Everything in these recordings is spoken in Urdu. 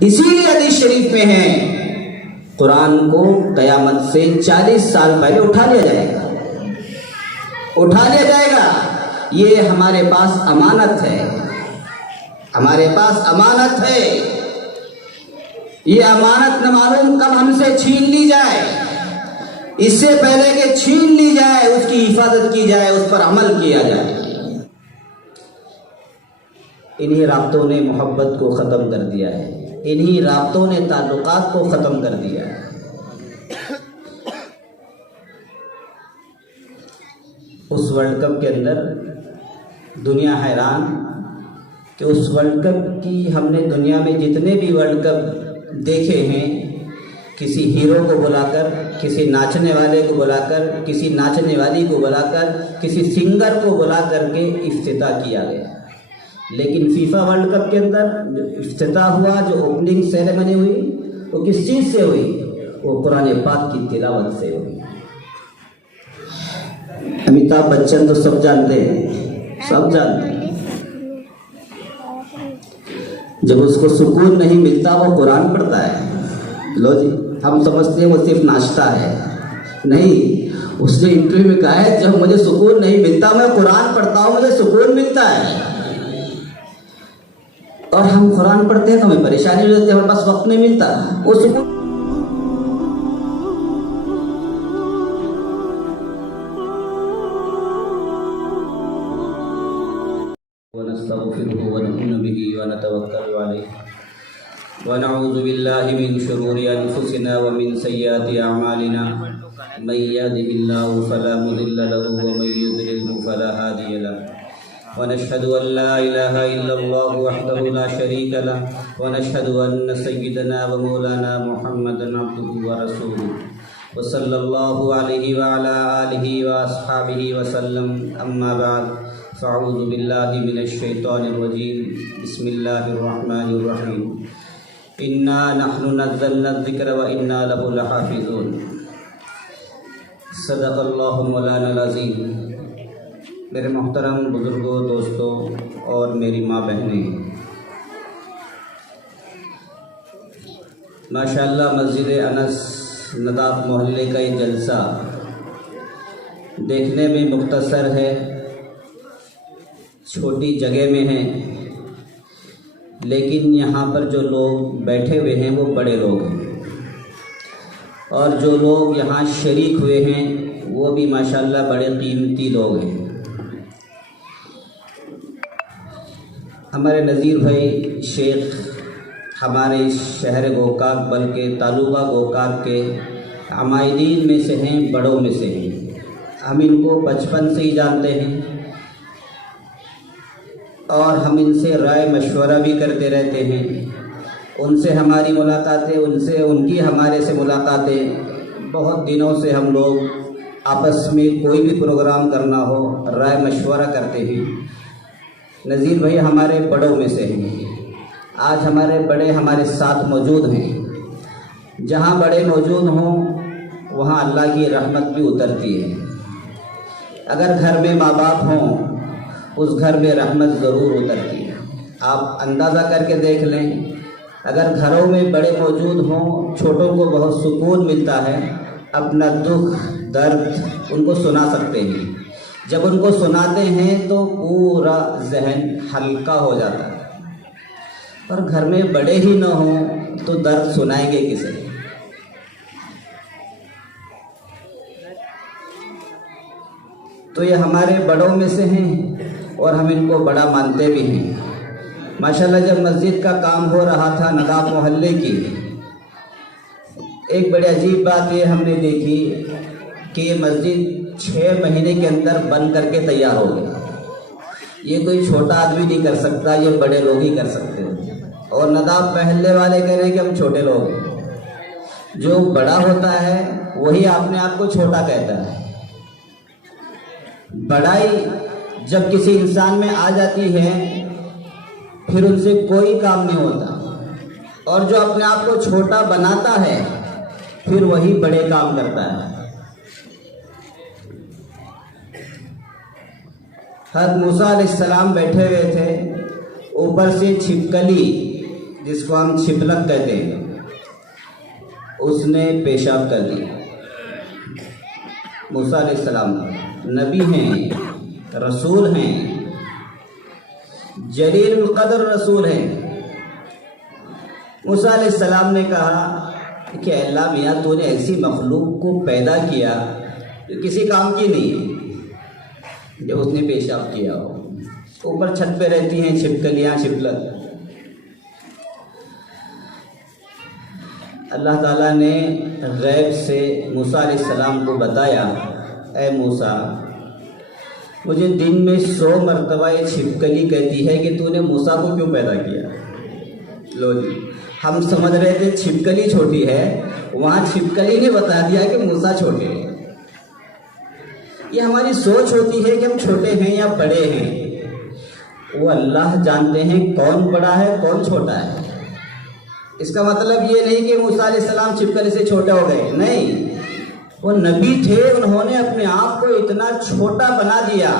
اسی لیے حدیث شریف میں ہے قرآن کو قیامت سے 40 سال پہلے اٹھا لیا جائے گا، اٹھا لیا جائے گا۔ یہ ہمارے پاس امانت ہے، ہمارے پاس امانت ہے۔ یہ امانت نہ معلوم کب ہم سے چھین لی جائے، اس سے پہلے کہ چھین لی جائے اس کی حفاظت کی جائے، اس پر عمل کیا جائے۔ انہی رابطوں نے محبت کو ختم کر دیا ہے، انہی رابطوں نے تعلقات کو ختم کر دیا ہے۔ اس ورلڈ کپ کے اندر دنیا حیران کہ اس ورلڈ کپ کی ہم نے دنیا میں جتنے بھی ورلڈ کپ دیکھے ہیں، کسی ہیرو کو بلا کر، کسی ناچنے والے کو بلا کر، کسی ناچنے والی کو بلا کر، کسی سنگر کو بلا کر کے افتتاح کیا گیا۔ لیکن فیفا ورلڈ کپ کے اندر جو افتتاح ہوا، جو اوپننگ سیریمنی ہوئی، وہ کس چیز سے ہوئی؟ وہ قرآن پاک کی تلاوت سے ہوئی۔ امیتابھ بچن تو سب جانتے ہیں، سب جانتے ہیں۔ جب اس کو سکون نہیں ملتا وہ قرآن پڑھتا ہے۔ لو جی، ہم سمجھتے ہیں وہ صرف ناشتہ ہے، نہیں، اس نے انٹرویو میں کہا ہے جب مجھے سکون نہیں ملتا میں قرآن پڑھتا ہوں، مجھے سکون ملتا ہے۔ اور ہم قرآن پڑھتے ہیں تو ہمیں پریشانی ہو جاتی ہے، ہمارے پاس وقت نہیں ملتا وہ سکون۔ ونستغفره ونؤمن به ونتوكل عليه ونعوذ بالله من شرور أنفسنا ومن سيئات أعمالنا من يهده الله فلا مضل له ومن يضلل فلا هادي له ونشهد أن لا إله إلا الله وحده لا شريك له ونشهد أن سيدنا ومولانا محمدا عبده ورسوله وصلى الله عليه وعلى آله وأصحابه وسلم أما بعد فأعوذ بالله من الشيطان الرجيم بسم الله الرحمن الرحيم إنا نحن نزلنا الذكر وإنا له لحافظون صدق اللہ مولانا العظیم۔ میرے محترم بزرگوں، دوستوں اور میری ماں بہنیں، ماشاءاللہ مسجد انس نداف محلے کا یہ جلسہ دیکھنے میں مختصر ہے، چھوٹی جگہ میں ہے، لیکن یہاں پر جو لوگ بیٹھے ہوئے ہیں وہ بڑے لوگ ہیں، اور جو لوگ یہاں شریک ہوئے ہیں وہ بھی ماشاءاللہ بڑے قیمتی لوگ ہیں۔ ہمارے نذیر بھائی شیخ ہمارے شہر گوکاک بلکہ تعلقہ گوکاک کے عمائدین میں سے ہیں، بڑوں میں سے ہیں۔ ہم ان کو بچپن سے ہی جانتے ہیں اور ہم ان سے رائے مشورہ بھی کرتے رہتے ہیں۔ ان سے ہماری ملاقاتیں، ان کی ہمارے سے ملاقاتیں، بہت دنوں سے ہم لوگ آپس میں کوئی بھی پروگرام کرنا ہو رائے مشورہ کرتے ہیں۔ نذیر بھائی ہمارے بڑوں میں سے ہیں، آج ہمارے بڑے ہمارے ساتھ موجود ہیں۔ جہاں بڑے موجود ہوں وہاں اللہ کی رحمت بھی اترتی ہے۔ اگر گھر میں ماں باپ ہوں اس گھر میں رحمت ضرور اترتی ہے۔ آپ اندازہ کر کے دیکھ لیں، اگر گھروں میں بڑے موجود ہوں چھوٹوں کو بہت سکون ملتا ہے، اپنا دکھ درد ان کو سنا سکتے ہیں۔ جب ان کو سناتے ہیں تو پورا ذہن ہلکا ہو جاتا ہے، اور گھر میں بڑے ہی نہ ہوں تو درد سنائیں گے کسے؟ تو یہ ہمارے بڑوں میں سے ہیں اور ہم ان کو بڑا مانتے بھی ہیں۔ ماشاءاللہ جب مسجد کا کام ہو رہا تھا نداف محلے کی، ایک بڑی عجیب بات یہ ہم نے دیکھی کہ یہ مسجد 6 مہینے کے اندر بن کر کے تیار ہو گیا۔ یہ کوئی چھوٹا آدمی نہیں کر سکتا، یہ بڑے لوگ ہی کر سکتے ہیں، اور نداف محلے والے کہہ رہے ہیں کہ ہم چھوٹے لوگ ہیں۔ جو بڑا ہوتا ہے وہی اپنے آپ کو چھوٹا کہتا ہے۔ بڑائی جب کسی انسان میں آ جاتی ہے پھر ان سے کوئی کام نہیں ہوتا، اور جو اپنے آپ کو چھوٹا بناتا ہے پھر وہی بڑے کام کرتا ہے۔ حضرت موسیٰ علیہ السلام بیٹھے ہوئے تھے، اوپر سے چھپکلی جس کو ہم چھپلک کہتے ہیں، اس نے پیشاب کر دی۔ موسیٰ علیہ السلام نبی ہیں، رسول ہیں، جلیل القدر رسول ہیں۔ موسیٰ علیہ السلام نے کہا کہ اللہ میاں تو نے ایسی مخلوق کو پیدا کیا جو کسی کام کی نہیں ہے، جب اس نے پیشاب کیا ہو۔ اوپر چھت پہ رہتی ہیں چھپکلیاں، چھپلک۔ اللہ تعالیٰ نے غیب سے موسیٰ علیہ السلام کو بتایا، اے موسیٰ مجھے دن میں 100 مرتبہ یہ چھپکلی کہتی ہے کہ تو نے موسیٰ کو کیوں پیدا کیا۔ لو جی، ہم سمجھ رہے تھے چھپکلی چھوٹی ہے، وہاں چھپکلی نے بتا دیا کہ موسیٰ چھوٹے ہیں۔ یہ ہماری سوچ ہوتی ہے کہ ہم چھوٹے ہیں یا بڑے ہیں، وہ اللہ جانتے ہیں کون بڑا ہے کون چھوٹا ہے۔ اس کا مطلب یہ نہیں کہ موسیٰ علیہ السلام چھپکلی سے چھوٹے ہو گئے، نہیں، وہ نبی تھے، انہوں نے اپنے آپ کو اتنا چھوٹا بنا دیا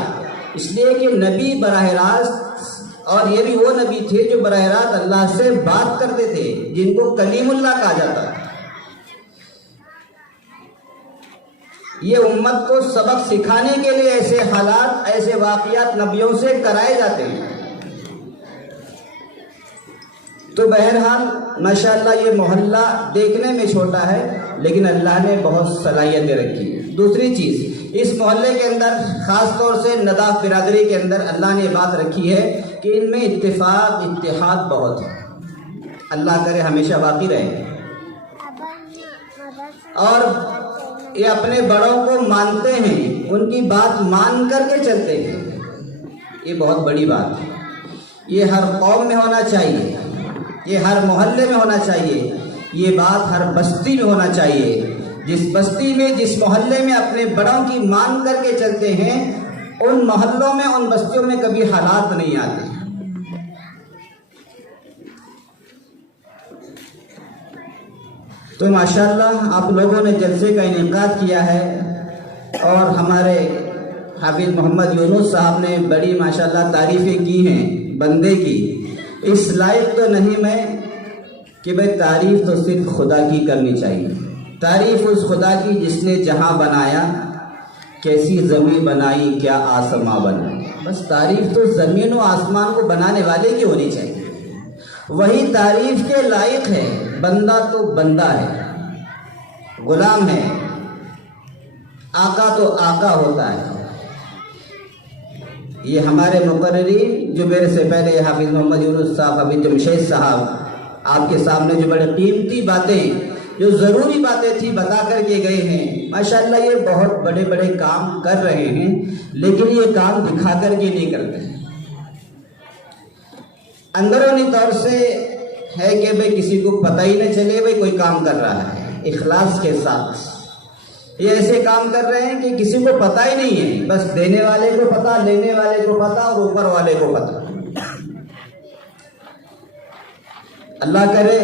اس لیے کہ نبی براہ راست، اور یہ بھی وہ نبی تھے جو براہ راست اللہ سے بات کرتے تھے، جن کو کلیم اللہ کہا جاتا ہے۔ یہ امت کو سبق سکھانے کے لیے ایسے حالات، ایسے واقعات نبیوں سے کرائے جاتے ہیں۔ تو بہرحال ماشاءاللہ یہ محلہ دیکھنے میں چھوٹا ہے لیکن اللہ نے بہت صلاحیتیں رکھی۔ دوسری چیز، اس محلے کے اندر خاص طور سے نداف برادری کے اندر اللہ نے بات رکھی ہے کہ ان میں اتفاق اتحاد بہت ہے۔ اللہ کرے ہمیشہ باقی رہے، اور یہ اپنے بڑوں کو مانتے ہیں، ان کی بات مان کر کے چلتے ہیں۔ یہ بہت بڑی بات ہے، یہ ہر قوم میں ہونا چاہیے، یہ ہر محلے میں ہونا چاہیے، یہ بات ہر بستی میں ہونا چاہیے۔ جس بستی میں، جس محلے میں اپنے بڑوں کی مان کر کے چلتے ہیں، ان محلوں میں، ان بستیوں میں کبھی حالات نہیں آتے۔ تو ماشاءاللہ آپ لوگوں نے جلسے کا انعقاد کیا ہے، اور ہمارے حافظ محمد یونس صاحب نے بڑی ماشاءاللہ تعریفیں کی ہیں بندے کی۔ اس لائق تو نہیں میں کہ بھئی تعریف تو صرف خدا کی کرنی چاہیے، تعریف اس خدا کی جس نے جہاں بنایا، کیسی زمین بنائی، کیا آسمان بنائی۔ بس تعریف تو زمین و آسمان کو بنانے والے کی ہونی چاہیے، وہی تعریف کے لائق ہے۔ بندہ تو بندہ ہے، غلام ہے، آقا تو آقا ہوتا ہے۔ یہ ہمارے مقررین جو میرے سے پہلے حافظ محمد یونس صاحب، حافظ جمشید صاحب، آپ کے سامنے جو بڑے قیمتی باتیں، جو ضروری باتیں تھی بتا کر کے گئے ہیں، ماشاءاللہ یہ بہت بڑے بڑے کام کر رہے ہیں، لیکن یہ کام دکھا کر کے نہیں کرتے۔ اندرونی طور سے ہے کہ بھئی کسی کو پتہ ہی نہ چلے بھئی کوئی کام کر رہا ہے، اخلاص کے ساتھ یہ ایسے کام کر رہے ہیں کہ کسی کو پتہ ہی نہیں ہے، بس دینے والے کو پتہ، لینے والے کو پتہ، اور اوپر والے کو پتہ۔ اللہ کرے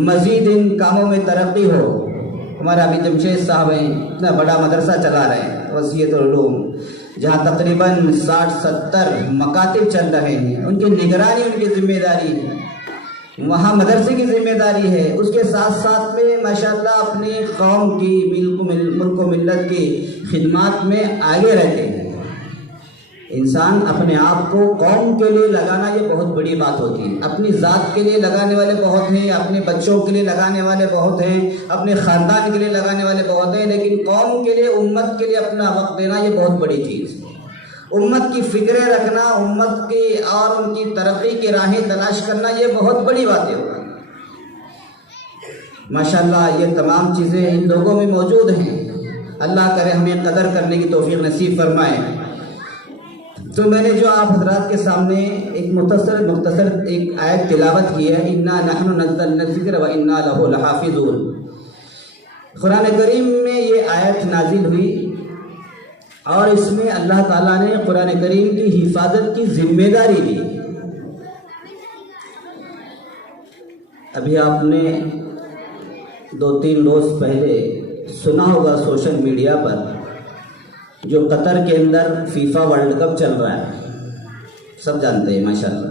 مزید ان کاموں میں ترقی ہو۔ ہمارا ابھی جمشید صاحب ہیں، اتنا بڑا مدرسہ چلا رہے ہیں وسیعۃ العلوم، جہاں تقریباً 60-70 مکاتب چل رہے ہیں، ان کی نگرانی ان کی ذمہ داری ہے، وہاں مدرسے کی ذمہ داری ہے۔ اس کے ساتھ ساتھ میں ماشاءاللہ اپنی قوم کی، ملک و ملت کی خدمات میں آگے رہتے ہیں۔ انسان اپنے آپ کو قوم کے لیے لگانا یہ بہت بڑی بات ہوتی ہے۔ اپنی ذات کے لیے لگانے والے بہت ہیں، اپنے بچوں کے لیے لگانے والے بہت ہیں، اپنے خاندان کے لیے لگانے والے بہت ہیں، لیکن قوم کے لیے، امت کے لیے اپنا وقت دینا یہ بہت بڑی چیز ہے۔ امت کی فکریں رکھنا، امت کی اور ان کی ترقی کی راہیں تلاش کرنا، یہ بہت بڑی باتیں ہوتی ہیں۔ ماشاءاللہ یہ تمام چیزیں ان لوگوں میں موجود ہیں۔ اللہ کرے ہمیں قدر کرنے کی توفیق نصیب فرمائے۔ تو میں نے جو آپ حضرات کے سامنے ایک مختصر ایک آیت تلاوت کی ہے، اِنَّا نَحْنُ نَزَّلْنَا الذِّكْرَ وَإِنَّا لَهُ لَحَافِظُونَ۔ قرآن کریم میں یہ آیت نازل ہوئی، اور اس میں اللہ تعالیٰ نے قرآن کریم کی حفاظت کی ذمہ داری دی۔ ابھی آپ نے 2-3 روز پہلے سنا ہوگا سوشل میڈیا پر، جو قطر کے اندر فیفا ورلڈ کپ چل رہا ہے، سب جانتے ہیں ماشاءاللہ۔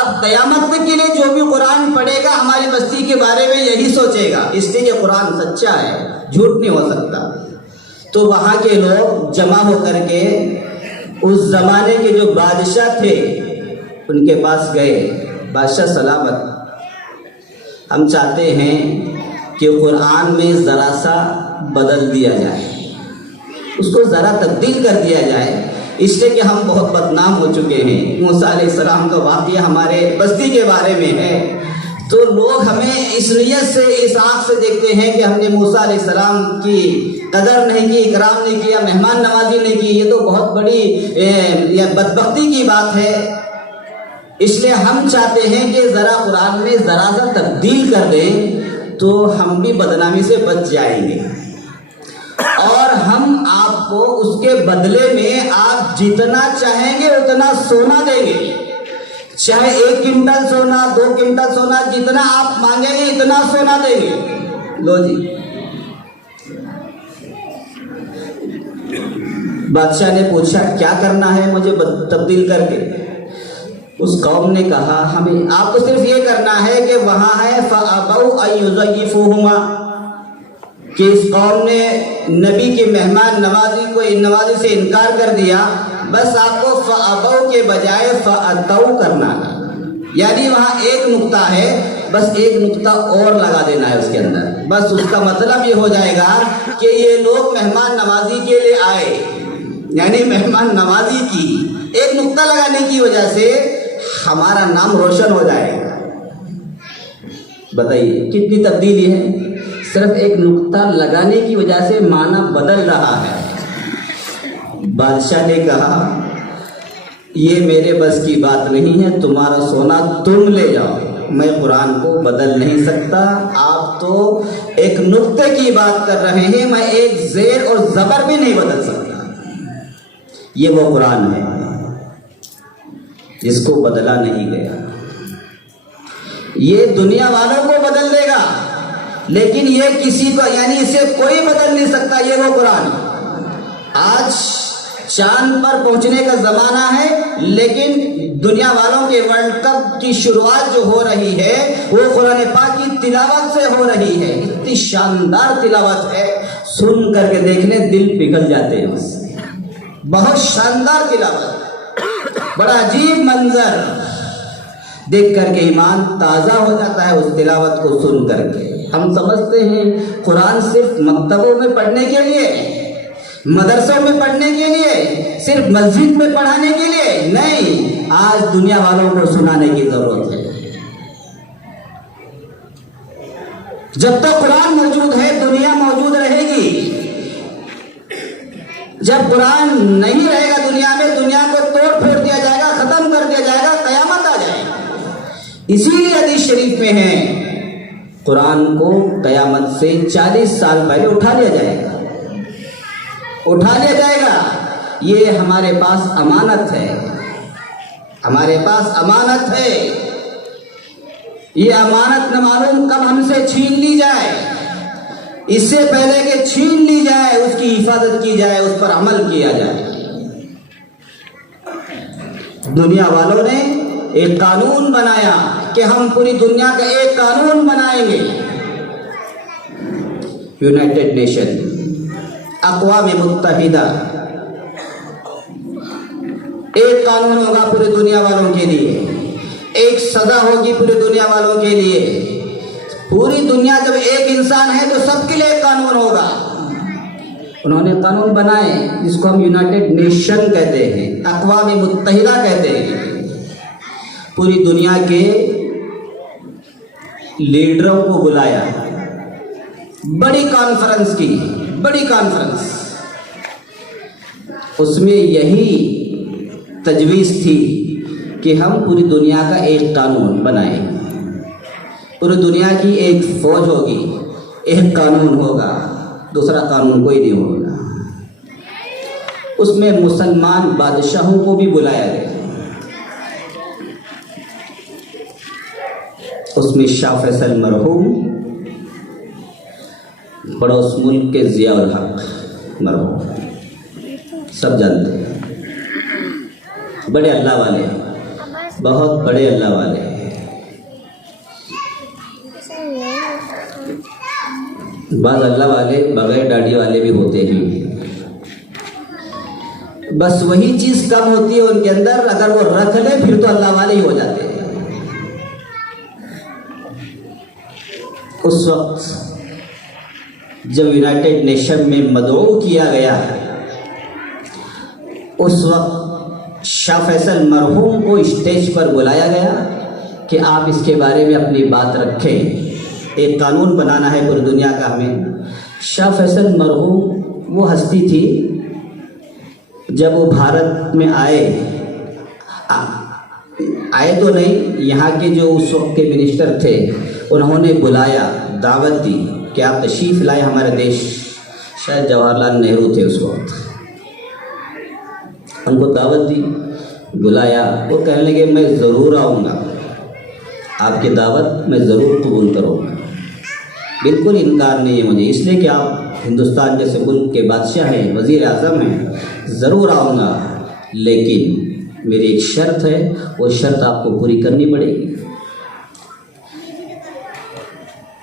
اب قیامت کے لیے جو بھی قرآن پڑھے گا ہماری بستی کے بارے میں یہی سوچے گا، اس لیے کہ قرآن سچا ہے، جھوٹ نہیں ہو سکتا۔ تو وہاں کے لوگ جمع ہو کر کے اس زمانے کے جو بادشاہ تھے ان کے پاس گئے، بادشاہ سلامت، ہم چاہتے ہیں کہ قرآن میں ذرا سا بدل دیا جائے، اس کو ذرا تبدیل کر دیا جائے، اس لیے کہ ہم بہت بدنام ہو چکے ہیں۔ موسیٰ علیہ السلام کا واقعہ ہمارے بستی کے بارے میں ہے، تو لوگ ہمیں اس نیت سے، اس آنکھ سے دیکھتے ہیں کہ ہم نے موسیٰ علیہ السلام کی قدر نہیں کی، اکرام نہیں کیا، مہمان نوازی نہیں کی، یہ تو بہت بڑی یہ بدبختی کی بات ہے۔ اس لیے ہم چاہتے ہیں کہ ذرا قرآن میں ذرا سا تبدیل کر دیں تو ہم بھی بدنامی سے بچ جائیں گے، اور ہم آپ کو اس کے بدلے میں آپ جتنا چاہیں گے اتنا سونا دیں گے، چاہے 1 کنٹل سونا، 2 کنٹل سونا، جتنا آپ مانگیں گے اتنا سونا دیں گے۔ لو جی، بادشاہ نے پوچھا کیا کرنا ہے مجھے تبدیل کر کے؟ اس قوم نے کہا ہمیں آپ کو صرف یہ کرنا ہے کہ وہاں ہے فَأَبَوْا أَن يُضَيِّفُوهُمَا، کہ اس قوم نے نبی کی مہمان نوازی سے انکار کر دیا، بس آپ کو فَأَبَوْا کے بجائے فَأَتَوْا کرنا ہے، یعنی وہاں ایک نقطہ ہے، بس ایک نقطہ اور لگا دینا ہے اس کے اندر، بس اس کا مطلب یہ ہو جائے گا کہ یہ لوگ مہمان نوازی کے لیے آئے، یعنی مہمان نوازی کی ایک نقطہ لگانے کی وجہ سے ہمارا نام روشن ہو جائے گا۔ بتائیے کتنی تبدیلی ہے، صرف ایک نقطہ لگانے کی وجہ سے معنی بدل رہا ہے۔ بادشاہ نے کہا یہ میرے بس کی بات نہیں ہے، تمہارا سونا تم لے جاؤ، میں قرآن کو بدل نہیں سکتا، آپ تو ایک نقطے کی بات کر رہے ہیں، میں ایک زیر اور زبر بھی نہیں بدل سکتا۔ یہ وہ قرآن ہے جس کو بدلا نہیں گیا، یہ دنیا والوں کو بدل دے گا لیکن یہ کسی کو، یعنی اسے کوئی بدل نہیں سکتا، یہ وہ قرآن۔ آج چاند پر پہنچنے کا زمانہ ہے، لیکن دنیا والوں کے ورلڈ کپ کی شروعات جو ہو رہی ہے وہ قرآن پاک کی تلاوت سے ہو رہی ہے، اتنی شاندار تلاوت ہے، سن کر کے دیکھنے دل پگھل جاتے ہیں، بہت شاندار تلاوت، بڑا عجیب منظر، دیکھ کر کے ایمان تازہ ہو جاتا ہے اس تلاوت کو سن کر کے۔ ہم سمجھتے ہیں قرآن صرف مکتبوں میں پڑھنے کے لیے، مدرسوں میں پڑھنے کے لیے، صرف مسجد میں پڑھانے کے لیے، نہیں، آج دنیا والوں کو سنانے کی ضرورت ہے۔ جب تک قرآن موجود ہے دنیا موجود رہے گی، جب قرآن نہیں رہے گا دنیا میں، دنیا کو توڑ پھوڑ دیا جائے گا، ختم کر دیا جائے گا، قیامت آ جائے گی۔ اسی لیے حدیث شریف میں ہے قرآن کو قیامت سے 40 سال پہلے اٹھا لیا جائے گا، اٹھا لیا جائے گا۔ یہ ہمارے پاس امانت ہے، ہمارے پاس امانت ہے، یہ امانت نہ معلوم کب ہم سے چھین لی جائے، اس سے پہلے کہ چھین لی جائے اس کی حفاظت کی جائے، اس پر عمل کیا جائے۔ دنیا والوں نے ایک قانون بنایا کہ ہم پوری دنیا کا ایک قانون بنائیں گے، یونائٹڈ نیشن، اقوام متحدہ، ایک قانون ہوگا پوری دنیا والوں کے لیے، ایک سزا ہوگی پوری دنیا والوں کے لیے۔ پوری دنیا جب ایک انسان ہے تو سب کے لیے ایک قانون ہوگا۔ انہوں نے قانون بنائے جس کو ہم یونائٹڈ نیشن کہتے ہیں، اقوام متحدہ کہتے ہیں۔ پوری دنیا کے لیڈروں کو بلایا، بڑی کانفرنس کی، بڑی کانفرنس، اس میں یہی تجویز تھی کہ ہم پوری دنیا کا ایک قانون بنائیں، پوری دنیا کی ایک فوج ہوگی، ایک قانون ہوگا، دوسرا قانون کوئی نہیں ہوگا۔ اس میں مسلمان بادشاہوں کو بھی بلایا گیا، اس میں شاہ فیصل مرحوم، پڑوس ملک کے ضیاء الحق مرحوم، سب جانتے ہیں، بڑے اللہ والے ہیں، بہت بڑے اللہ والے ہیں۔ بعض اللہ والے بغیر داڑھی والے بھی ہوتے ہیں، بس وہی چیز کم ہوتی ہے ان کے اندر، اگر وہ رکھ لے پھر تو اللہ والے ہی ہو جاتے ہیں۔ اس وقت جب یونائٹڈ نیشن میں مدعو کیا گیا، اس وقت شاہ فیصل مرحوم کو اسٹیج پر بلایا گیا کہ آپ اس کے بارے میں اپنی بات رکھیں، ایک قانون بنانا ہے پوری دنیا کا ہمیں۔ شاہ فیصل مرحوم وہ ہستی تھی، جب وہ بھارت میں آئے تو نہیں، یہاں کے جو اس وقت کے منسٹر تھے انہوں نے بلایا، دعوت دی کہ آپ تشریف لائے ہمارے دیش۔ شاید جواہر لال نہرو تھے اس وقت، ان کو دعوت دی، بلایا، وہ کہنے لگے میں ضرور آؤں گا، آپ کی دعوت میں ضرور قبول کروں گا، بالکل انکار نہیں ہے مجھے، اس لیے کہ آپ ہندوستان جیسے ملک کے بادشاہ ہیں، وزیر اعظم ہیں، ضرور آؤں گا، لیکن میری ایک شرط ہے، وہ شرط آپ کو پوری کرنی پڑے گی۔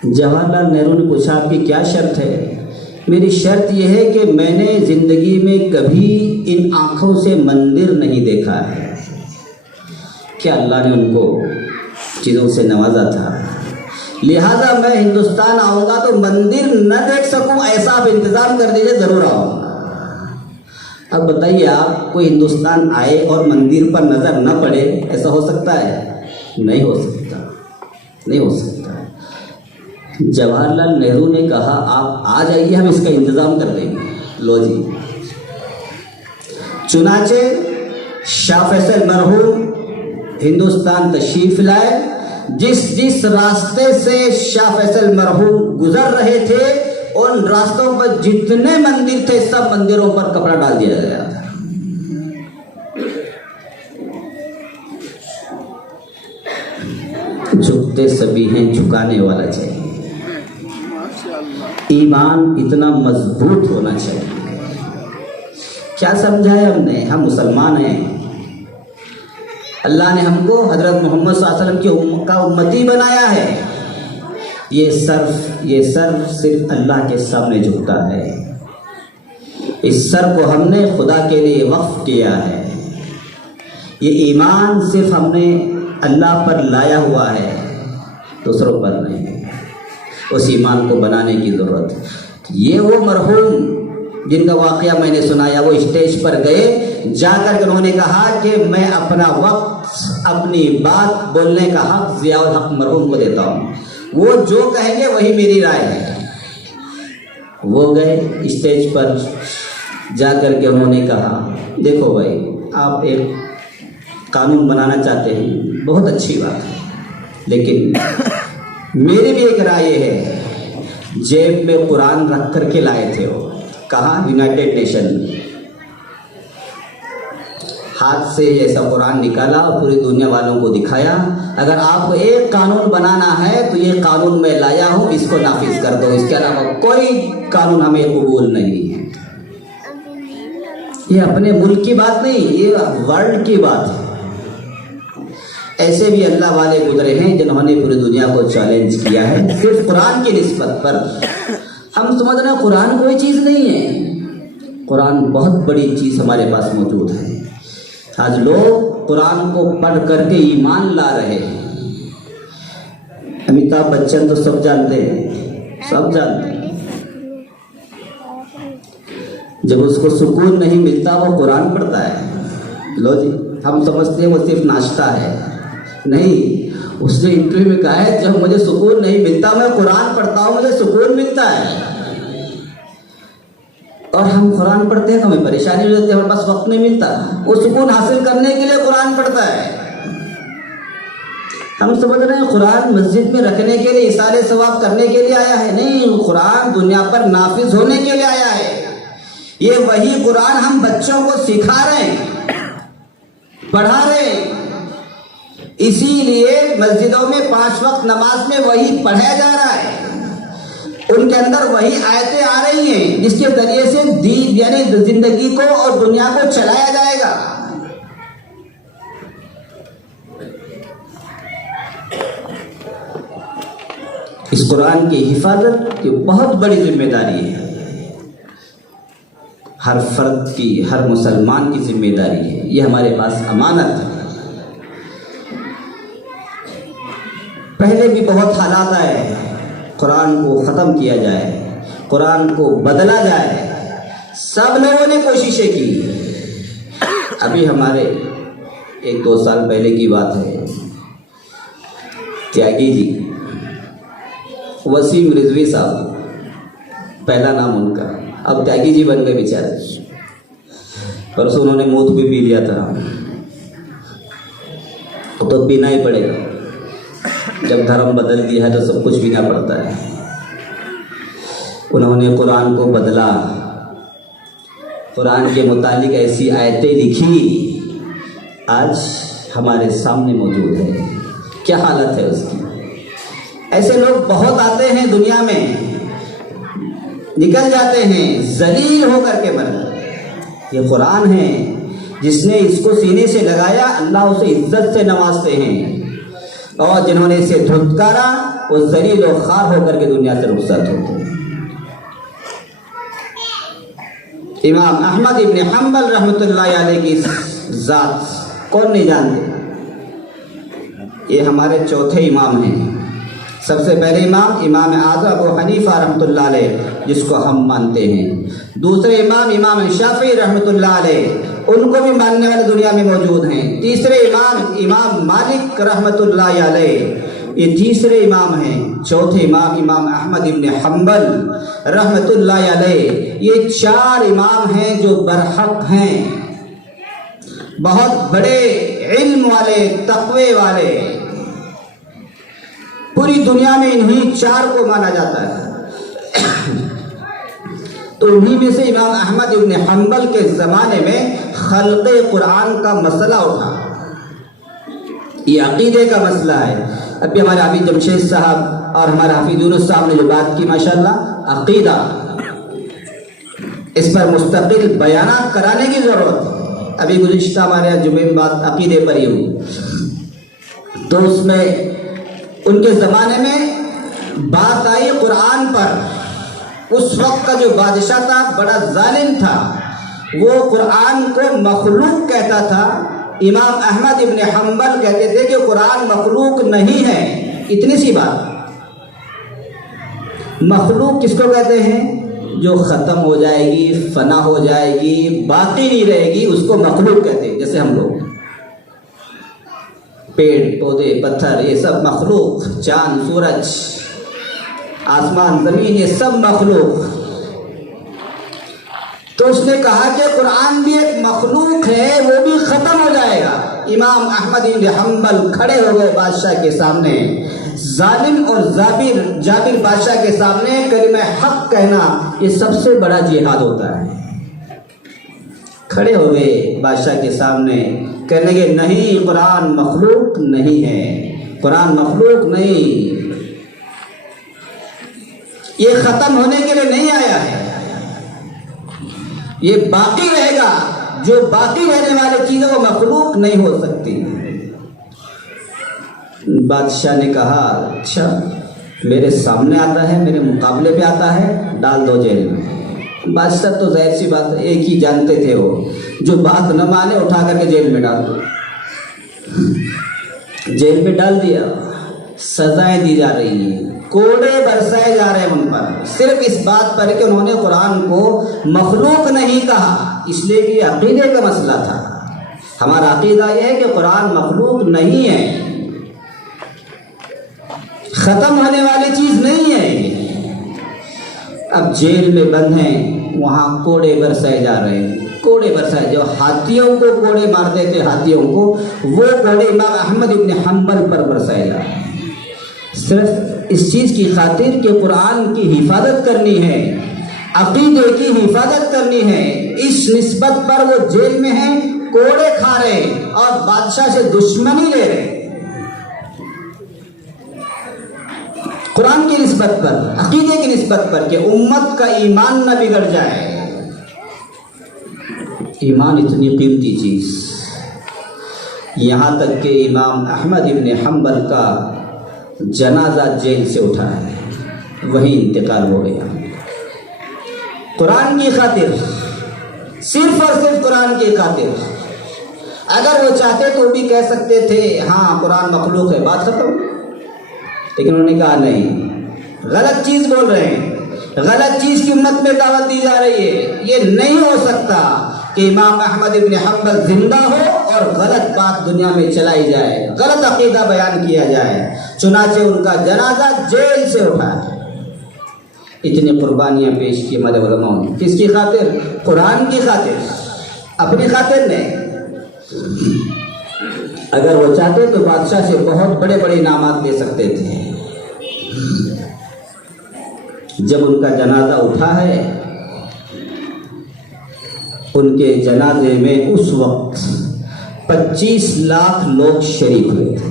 جواہر لال نہرو نے پوچھا آپ کی کیا شرط ہے؟ میری شرط یہ ہے کہ میں نے زندگی میں کبھی ان آنکھوں سے مندر نہیں دیکھا ہے۔ کیا اللہ نے ان کو چیزوں سے نوازا تھا، لہذا میں ہندوستان آؤں گا تو مندر نہ دیکھ سکوں، ایسا آپ انتظام کر دیجیے، ضرور آؤں گا۔ اب بتائیے آپ کوئی ہندوستان آئے اور مندر پر نظر نہ پڑے، ایسا ہو سکتا ہے؟ نہیں ہو سکتا، نہیں ہو سکتا۔ جواہر لال نہرو نے کہا آپ آ جائیے، ہم اس کا انتظام کر دیں گے۔ لو جی، چنانچہ شاہ فیصل مرحوم ہندوستان تشریف لائے۔ جس راستے سے شاہ فیصل مرحوم گزر رہے تھے، ان راستوں پر جتنے مندر تھے سب مندروں پر کپڑا ڈال دیا گیا تھا۔ جھکتے سبھی ہیں، جھکانے والا چاہیے، ایمان اتنا مضبوط ہونا چاہیے۔ کیا سمجھا ہے ہم نے؟ ہم مسلمان ہیں، اللہ نے ہم کو حضرت محمد صلی اللہ علیہ وسلم کا امتی بنایا ہے۔ یہ سر صرف اللہ کے سامنے جھکتا ہے، اس سر کو ہم نے خدا کے لیے وقف کیا ہے۔ یہ ایمان صرف ہم نے اللہ پر لایا ہوا ہے، دوسروں پر نہیں۔ اس ایمان کو بنانے کی ضرورت ہے۔ یہ وہ مرحوم جن کا واقعہ میں نے سنایا، وہ اسٹیج پر گئے، جا کر کے انہوں نے کہا کہ میں اپنا وقت، اپنی بات بولنے کا حق ضیاء الحق مرحوم کو دیتا ہوں، وہ جو کہیں گے وہی میری رائے ہے۔ وہ گئے اسٹیج پر، جا کر کے انہوں نے کہا دیکھو بھائی، آپ ایک قانون بنانا چاہتے ہیں، بہت اچھی بات ہے، لیکن میری بھی ایک رائے ہے۔ جیب میں قرآن رکھ کر کے لائے تھے وہ، کہاں؟ یونائٹڈ نیشن میں۔ ہاتھ سے ایسا قرآن نکالا اور پوری دنیا والوں کو دکھایا، اگر آپ کو ایک قانون بنانا ہے تو یہ قانون میں لایا ہوں، اس کو نافذ کر دو، اس کے علاوہ کوئی قانون ہمیں قبول نہیں ہے۔ یہ اپنے ملک کی بات نہیں، یہ ورلڈ کی بات ہے۔ ایسے بھی اللہ والے گزرے ہیں جنہوں نے پوری دنیا کو چیلنج کیا ہے، صرف قرآن کی نسبت پر۔ ہم سمجھ رہے ہیں قرآن کوئی چیز نہیں ہے، قرآن بہت بڑی چیز ہمارے پاس موجود ہے۔ آج لوگ قرآن کو پڑھ کر کے ایمان لا رہے ہیں۔ امیتابھ بچن تو سب جانتے ہیں، سب جانتے ہیں، جب اس کو سکون نہیں ملتا وہ قرآن پڑھتا ہے۔ لو جی، ہم سمجھتے ہیں وہ صرف ناشتہ ہے، نہیں، اس نے انٹرویو میں کہا ہے جب مجھے سکون نہیں ملتا میں قرآن پڑھتا ہوں، مجھے سکون ملتا ہے۔ اور ہم قرآن پڑھتے ہیں تو ہمیں پریشانی ہو جاتی ہے، ہمارے پاس وقت نہیں ملتا۔ وہ سکون حاصل کرنے کے لیے قرآن پڑھتا ہے۔ ہم سمجھ رہے ہیں قرآن مسجد میں رکھنے کے لیے، اصالِ ثواب کرنے کے لیے آیا ہے، نہیں، قرآن دنیا پر نافذ ہونے کے لیے آیا ہے۔ یہ وہی قرآن ہم بچوں کو سکھا رہے ہیں، پڑھا رہے ہیں، اسی لیے مسجدوں میں 5 وقت نماز میں وہی پڑھایا جا رہا ہے۔ ان کے اندر وہی آیتیں آ رہی ہیں جس کے ذریعے سے دین یعنی زندگی کو اور دنیا کو چلایا جائے گا. اس قرآن کی حفاظت کی بہت بڑی ذمہ داری ہے. ہر فرد کی، ہر مسلمان کی ذمہ داری ہے. یہ ہمارے پاس امانت ہے. پہلے بھی بہت حالات آئے قرآن کو ختم کیا جائے، قرآن کو بدلا جائے، سب لوگوں نے کوششیں کی. ابھی ہمارے 1-2 سال پہلے کی بات ہے، تیاگی جی، وسیم رضوی صاحب پہلا نام ان کا، اب تیاگی جی بن گئے بیچارے. پرسوں انہوں نے موت بھی پی لیا تھا، تو پینا ہی پڑے گا. جب دھرم بدل دیا ہے تو سب کچھ پینا پڑتا ہے. انہوں نے قرآن کو بدلا، قرآن کے متعلق ایسی آیتیں لکھی آج ہمارے سامنے موجود ہے. کیا حالت ہے اس کی. ایسے لوگ بہت آتے ہیں دنیا میں، نکل جاتے ہیں، ذلیل ہو کر کے مر جاتے. یہ قرآن ہے، جس نے اس کو سینے سے لگایا اللہ اسے عزت سے نوازتے ہیں، اور جنہوں نے اسے دھتکارا وہ ذلیل و خوار ہو کر کے دنیا سے رخصت ہوتے ہیں. امام احمد ابن حنبل رحمۃ اللہ علیہ کی ذات کون نہیں جانتے. یہ ہمارے چوتھے امام ہیں. سب سے پہلے امام اعظم ابو حنیفہ رحمۃ اللہ علیہ، جس کو ہم مانتے ہیں. دوسرے امام شافعی رحمۃ اللہ علیہ، ان کو بھی ماننے والے دنیا میں موجود ہیں. تیسرے امام مالک رحمۃ اللہ علیہ، یہ تیسرے امام ہیں. چوتھے امام احمد ابن حنبل رحمۃ اللہ علیہ. یہ 4 امام ہیں جو برحق ہیں، بہت بڑے علم والے، تقوی والے. پوری دنیا میں انہی 4 کو مانا جاتا ہے. تو انہی میں سے امام احمد ابن حنبل کے زمانے میں خلق قرآن کا مسئلہ اٹھا. یہ عقیدے کا مسئلہ ہے. ابھی ہمارے حافظ جمشید صاحب اور ہمارے حافظ یونس صاحب نے جو بات کی، ماشاءاللہ عقیدہ، اس پر مستقل بیانات کرانے کی ضرورت ہے. ابھی گزشتہ ہمارے یہاں جمعے میں بات عقیدے پر ہی ہوئی، تو اس میں ان کے زمانے میں بات آئی قرآن پر. اس وقت کا جو بادشاہ تھا بڑا ظالم تھا، وہ قرآن کو مخلوق کہتا تھا. امام احمد ابن حنبل کہتے تھے کہ قرآن مخلوق نہیں ہے. اتنی سی بات. مخلوق کس کو کہتے ہیں؟ جو ختم ہو جائے گی، فنا ہو جائے گی، باقی نہیں رہے گی، اس کو مخلوق کہتے ہیں. جیسے ہم لوگ، پیڑ پودے پتھر، یہ سب مخلوق. چاند سورج آسمان زمین، یہ سب مخلوق. تو اس نے کہا کہ قرآن بھی ایک مخلوق ہے، وہ بھی ختم ہو جائے گا. امام احمد بن حنبل کھڑے ہو گئے بادشاہ کے سامنے، ظالم اور جابر بادشاہ کے سامنے. کلمہ حق کہنا یہ سب سے بڑا جہاد ہوتا ہے. کھڑے ہو گئے بادشاہ کے سامنے، کہنے لگے نہیں، قرآن مخلوق نہیں ہے، قرآن مخلوق نہیں، یہ ختم ہونے کے لیے نہیں آیا ہے، یہ باقی رہے گا. جو باقی رہنے والی چیزیں وہ مخلوق نہیں ہو سکتی. بادشاہ نے کہا اچھا، میرے سامنے آتا ہے، میرے مقابلے پہ آتا ہے، ڈال دو جیل میں. بادشاہ تو ظاہر سی بات ہے، ایک ہی جانتے تھے، وہ جو بات نہ مانے اٹھا کر کے جیل میں ڈال دو. جیل میں ڈال دیا. سزائیں دی جا رہی ہیں، کوڑے برسائے جا رہے ہیں ان پر، صرف اس بات پر کہ انہوں نے قرآن کو مخلوق نہیں کہا. اس لیے کہ عقیدے کا مسئلہ تھا. ہمارا عقیدہ یہ ہے کہ قرآن مخلوق نہیں ہے، ختم ہونے والی چیز نہیں ہے. اب جیل میں بند ہیں، وہاں کوڑے برسائے جا رہے ہیں. کوڑے برسائے، جو ہاتھیوں کو کوڑے مارتے تھے، ہاتھیوں کو، وہ کوڑے امام احمد ابن حنبل پر برسائے جا رہے ہیں. صرف اس چیز کی خاطر کہ قرآن کی حفاظت کرنی ہے، عقیدے کی حفاظت کرنی ہے. اس نسبت پر وہ جیل میں ہیں، کوڑے کھا رہے اور بادشاہ سے دشمنی لے رہے. قرآن کی نسبت نسبت پر, عقیدے کی نسبت پر, کہ امت کا ایمان نہ بگڑ جائے. ایمان اتنی قیمتی چیز, یہاں تک کہ امام احمد ابن حنبل کا جنازہ جیل سے اٹھا ہے, وہیں انتقال ہو گیا. قرآن کی خاطر, صرف اور صرف قرآن کی خاطر. اگر وہ چاہتے تو وہ بھی کہہ سکتے تھے ہاں قرآن مخلوق ہے, بات ختم. لیکن انہوں نے کہا نہیں, غلط چیز بول رہے ہیں, غلط چیز کی امت میں دعوت دی جا رہی ہے. یہ نہیں ہو سکتا کہ امام احمد ابن حنبل زندہ ہو اور غلط بات دنیا میں چلائی جائے, غلط عقیدہ بیان کیا جائے. چنانچہ ان کا جنازہ جیل سے اٹھا ہے. اتنی قربانیاں پیش کی ہمارے علماء نے. کس کی خاطر؟ قرآن کی خاطر, اپنی خاطر نہیں. اگر وہ چاہتے تو بادشاہ سے بہت بڑے بڑے انعامات دے سکتے تھے. جب ان کا جنازہ اٹھا ہے, ان کے جنازے میں اس وقت 25 لاکھ لوگ شریک ہوئے تھے.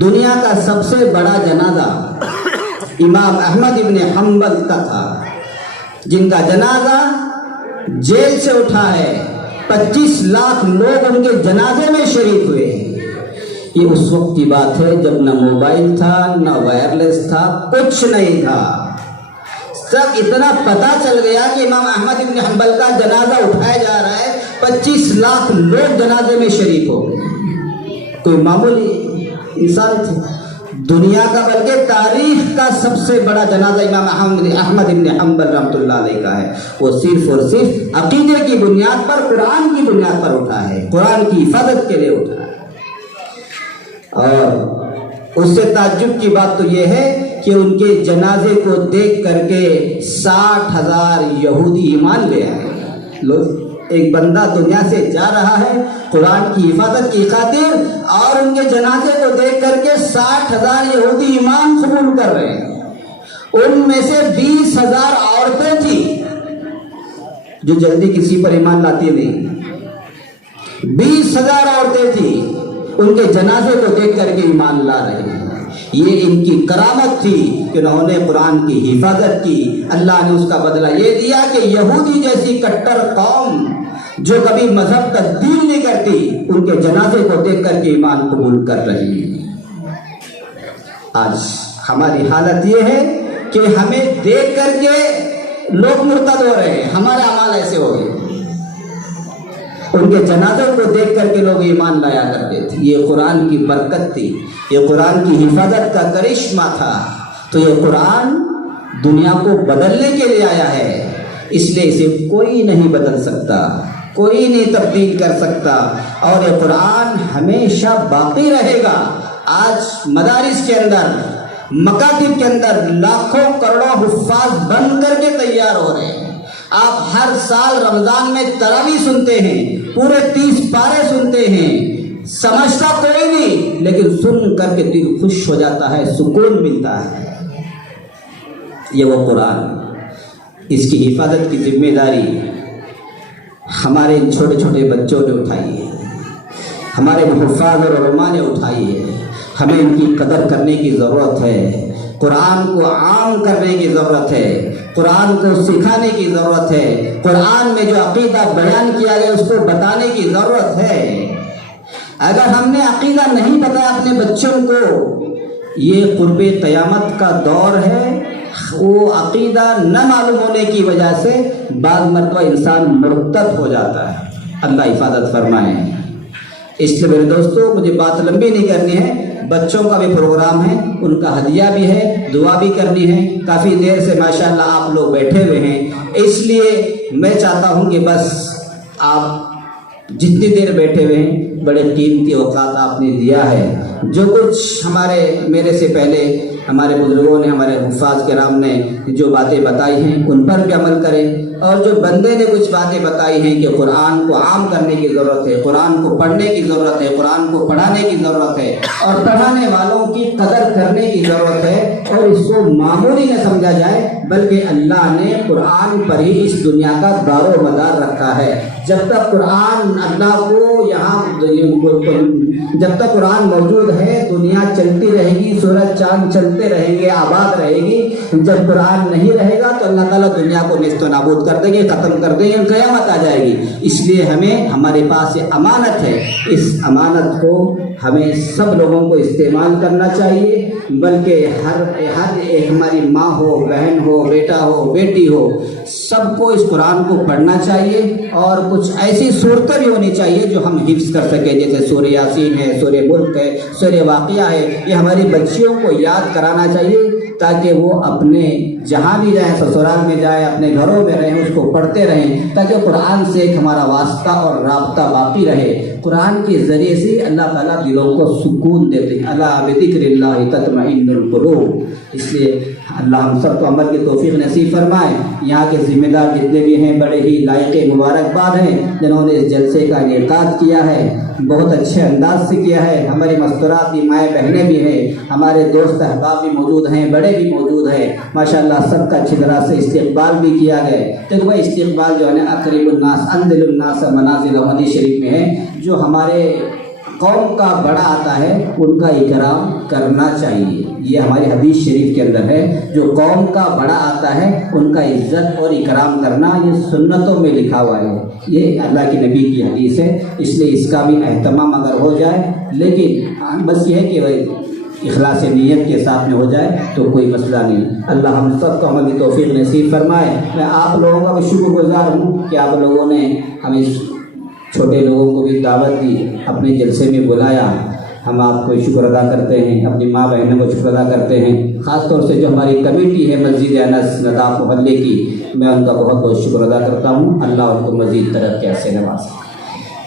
دنیا کا سب سے بڑا جنازہ امام احمد ابن حنبل کا تھا, جن کا جنازہ جیل سے اٹھا ہے. 25 لاکھ لوگ ان کے جنازے میں شریک ہوئے. یہ اس وقت کی بات ہے جب نہ موبائل تھا, نہ وائرلیس تھا, کچھ نہیں تھا. سب اتنا پتہ چل گیا کہ امام احمد ابن حنبل کا جنازہ اٹھایا جا رہا ہے, 25 لاکھ لوگ جنازے میں شریک ہو گئے. کوئی معمولی انسان تھے؟ دنیا کا بلکہ تاریخ کا سب سے بڑا جنازہ امام احمد ابن حنبل رحمۃ اللہ علیہ کا ہے. وہ صرف اور صرف عقیدے کی بنیاد پر, قرآن کی بنیاد پر اٹھا ہے, قرآن کی حفاظت کے لیے اٹھا ہے. اور اس سے تعجب کی بات تو یہ ہے کہ ان کے جنازے کو دیکھ کر کے 60,000 یہودی ایمان لے آئے. لوگ, ایک بندہ دنیا سے جا رہا ہے قرآن کی حفاظت کی خاطر, اور ان کے جنازے کو دیکھ کر کے 60,000 یہودی ایمان قبول کر رہے ہیں. ان میں سے 20,000 عورتیں تھیں جو جلدی کسی پر ایمان لاتی نہیں. 20,000 عورتیں تھیں, ان کے جنازے کو دیکھ کر کے ایمان لا رہے ہیں. یہ ان کی کرامت تھی کہ انہوں نے قرآن کی حفاظت کی. اللہ نے اس کا بدلہ یہ دیا کہ یہودی جیسی کٹر قوم جو کبھی مذہب تبدیل نہیں کرتی, ان کے جنازے کو دیکھ کر کے ایمان قبول کر رہی ہے. آج ہماری حالت یہ ہے کہ ہمیں دیکھ کر کے لوگ مرتد ہو رہے ہیں, ہمارے اعمال ایسے ہو گئے. ان کے جنازوں کو دیکھ کر کے لوگ ایمان لایا کرتے تھے. یہ قرآن کی برکت تھی, یہ قرآن کی حفاظت کا کرشمہ تھا. تو یہ قرآن دنیا کو بدلنے کے لیے آیا ہے, اس لیے اسے کوئی نہیں بدل سکتا, کوئی نہیں تبدیل کر سکتا, اور یہ قرآن ہمیشہ باقی رہے گا. آج مدارس کے اندر, مکاتب کے اندر لاکھوں کروڑوں حفاظ بن کر کے تیار ہو رہے ہیں. آپ ہر سال رمضان میں تراویح سنتے ہیں, پورے 30 پارے سنتے ہیں, سمجھتا کوئی نہیں, لیکن سن کر کے دل خوش ہو جاتا ہے, سکون ملتا ہے. یہ وہ قرآن, اس کی حفاظت کی ذمہ داری ہمارے ان چھوٹے چھوٹے بچوں نے اٹھائی ہے, ہمارے حفاظ اور علماء نے اٹھائی ہے. ہمیں ان کی قدر کرنے کی ضرورت ہے, قرآن کو عام کرنے کی ضرورت ہے, قرآن کو سکھانے کی ضرورت ہے, قرآن میں جو عقیدہ بیان کیا گیا اس کو بتانے کی ضرورت ہے. اگر ہم نے عقیدہ نہیں بتایا اپنے بچوں کو, یہ قرب قیامت کا دور ہے, وہ عقیدہ نہ معلوم ہونے کی وجہ سے بعض مرتبہ انسان مرتد ہو جاتا ہے. اللہ حفاظت فرمائے. اس لیے میرے دوستوں, مجھے بات لمبی نہیں کرنی ہے, بچوں کا بھی پروگرام ہے, ان کا ہدیہ بھی ہے, دعا بھی کرنی ہے. کافی دیر سے ماشاءاللہ آپ لوگ بیٹھے ہوئے ہیں, اس لیے میں چاہتا ہوں کہ بس آپ جتنی دیر بیٹھے ہوئے ہیں, بڑے قیمتی اوقات آپ نے دیا ہے. جو کچھ میرے سے پہلے ہمارے بزرگوں نے, ہمارے حفاظ کرام نے جو باتیں بتائی ہیں, ان پر بھی عمل کریں. اور جو بندے نے کچھ باتیں بتائی ہیں کہ قرآن کو عام کرنے کی ضرورت ہے، قرآن کو پڑھنے کی ضرورت ہے، قرآن کو پڑھانے کی ضرورت ہے اور پڑھانے والوں کی قدر کرنے کی ضرورت ہے، اور اس کو معمولی نہ سمجھا جائے بلکہ اللہ نے قرآن پر ہی اس دنیا کا دار و مدار رکھا ہے۔ جب تک قرآن اللہ کو یہاں جب تک قرآن موجود ہے دنیا چلتی رہے گی، سورج چاند چلتے رہیں گے، آباد رہے گی۔ جب قرآن نہیں رہے گا تو اللہ تعالیٰ دنیا کو نیست و نابود کر دیں گے، ختم کر دیں گے، قیامت آ جائے گی۔ اس لیے ہمارے پاس یہ امانت ہے، اس امانت کو ہمیں سب لوگوں کو استعمال کرنا چاہیے، بلکہ ہر ایک ہماری ماں ہو، بہن ہو، بیٹا ہو، بیٹی ہو، سب کو اس قرآن کو پڑھنا چاہیے، اور کچھ ایسی صورتیں بھی ہونی چاہیے جو ہم حفظ کر سکیں، جیسے سورہ یاسین ہے، سورہ ملک ہے، سورہ واقعہ ہے۔ یہ ہماری بچیوں کو یاد کرانا چاہیے تاکہ وہ اپنے جہاں بھی جائیں، سسرال میں جائیں، اپنے گھروں میں رہیں، اس کو پڑھتے رہیں تاکہ قرآن سے ایک ہمارا واسطہ اور رابطہ باقی رہے۔ قرآن کے ذریعے سے اللہ تعالیٰ دلوں کو سکون دیتے ہیں۔ الا بذکر اللہ تطمئن القلوب۔ اس لیے اللہ ہم سب کو عمل کی توفیق نصیب فرمائے۔ یہاں کے ذمہ دار جتنے بھی ہیں بڑے ہی لائق مبارکباد ہیں جنہوں نے اس جلسے کا انعقاد کیا ہے، بہت اچھے انداز سے کیا ہے۔ ہماری مستورات کی مائیں بہنیں بھی ہیں، ہمارے دوست احباب بھی موجود ہیں، بڑے بھی موجود ہیں، ماشاءاللہ سب کا اچھی طرح سے استقبال بھی کیا گیا۔ تو وہ استقبال جو ہے نا اقرب الناس انزل الناس منازل حدیث شریف میں ہے، جو ہمارے قوم کا بڑا آتا ہے ان کا اکرام کرنا چاہیے۔ یہ ہماری حدیث شریف کے اندر ہے، جو قوم کا بڑا آتا ہے ان کا عزت اور اکرام کرنا، یہ سنتوں میں لکھا ہوا ہے، یہ اللہ کے نبی کی حدیث ہے۔ اس لیے اس کا بھی اہتمام اگر ہو جائے، لیکن بس یہ ہے کہ اخلاص نیت کے ساتھ میں ہو جائے تو کوئی مسئلہ نہیں۔ اللہ ہم سب کو عمل کی توفیق نصیب فرمائے۔ میں آپ لوگوں کا بھی شکر گزار ہوں کہ آپ لوگوں نے ہمیں چھوٹے لوگوں کو بھی دعوت دی، اپنے جلسے میں بلایا۔ ہم آپ کو شکر ادا کرتے ہیں، اپنی ماں بہنوں کو شکر ادا کرتے ہیں، خاص طور سے جو ہماری کمیٹی ہے مسجد انس نداف محلے کی، میں ان کا بہت بہت شکر ادا کرتا ہوں۔ اللہ ان کو مزید ترقی سے نوازے۔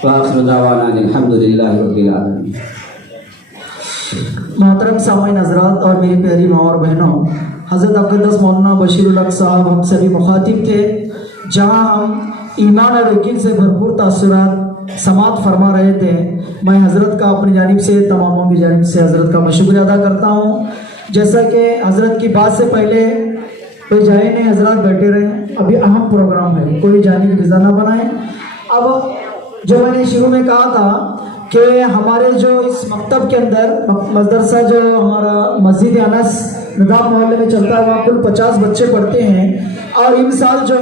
وآخر دعوانا الحمدللہ رب العالمین۔ محترم سامعین حضرات اور میری پیاری ماں اور بہنوں، حضرت اقدس مولانا بشیر الحق صاحب ہم سبھی مخاطب تھے، جہاں ہم ایمان اور یقین سے بھرپور تاثرات سماعت فرما رہے تھے۔ میں حضرت کا اپنی جانب سے، تماموں کی جانب سے حضرت کا میں شکریہ ادا کرتا ہوں۔ جیسا کہ حضرت کی بات سے پہلے کوئی جائے نہیں، حضرات بیٹھے رہیں، ابھی اہم پروگرام ہے، کوئی جانے کی فضا نہ بنائیں۔ اب جو میں نے شروع میں کہا تھا کہ ہمارے جو اس مکتب کے اندر مدرسہ جو ہمارا مسجد انس نداف محلے میں چلتا ہے، وہاں کل 50 بچے پڑھتے ہیں، اور ان سال جو